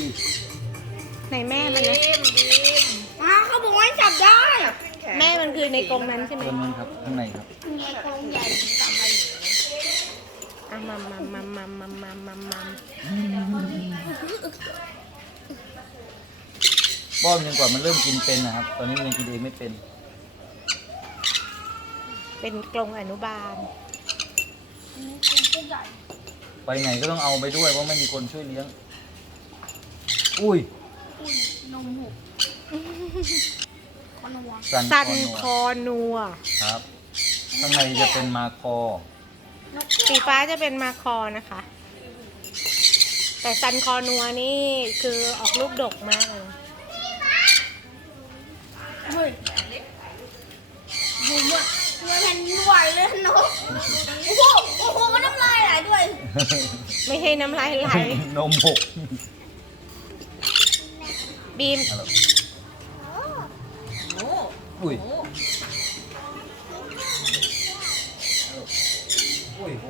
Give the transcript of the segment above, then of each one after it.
่ไหนแม่มันนะมบีมอาเขาบอกว่าจับได้ แม่มันคือในกรงนั้นใช่ไหมครับข้างในครับกรงใหญ่ที่สุดในมามามามามามามามามป้อมยังกว่ามันเริ่มกินเป็นนะครับตอนนี้มันกินเองไม่เป็น เป็นกรงอนุบาล ไปไหนก็ต้องเอาไปด้วยเพราะไม่มีคนช่วยเลี้ยงอุ้ย นมหก สันคอนัว ครับข้างในจะเป็นมาคอสีฟ้าจะเป็นมาคอนะคะ แต่สันคอนัวนี่คือออกลูกดกมากเลยดูว่าเงินไหวเลยนกโอ้โหโอ้น้ำลายไหลด้วย ไม่ให้น้ำลายไหลนมหกบีมอุ้ยอ้ยโ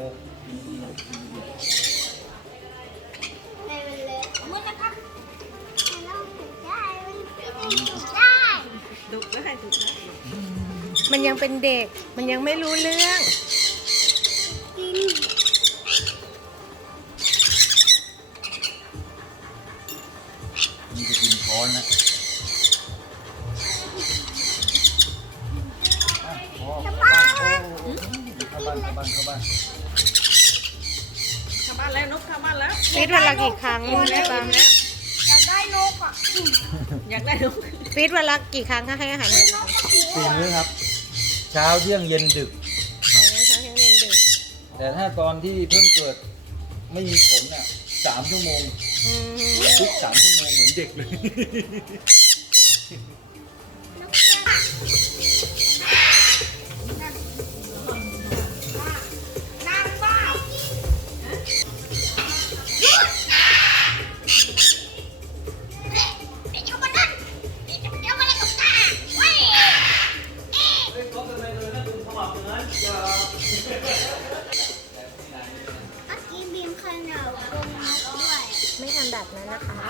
มันยังเป็นเด็ก มันยังไม่รู้เรื่องข้าบ้านแล้วนกข้าบ้านแล้วฟิดวันละกี่ครั้งม่บาง้อยากได้นกอ่ะอยากได้นกฟิดวันละกี่ครั้งให้อาหารนกตื่มื้อครับเช้าเที่ยงเย็นดึกเเเช้าที่ยยง็นดึก แต่ถ้าตอนที่เพิ่งเกิดไม่มีฝนอ่ะสามชั่วโมงทุกสามชั่วโมงเหมือนเด็กเลยกินบีมขนมกลมด้วย ไม่ทำแบบนั้นนะคะ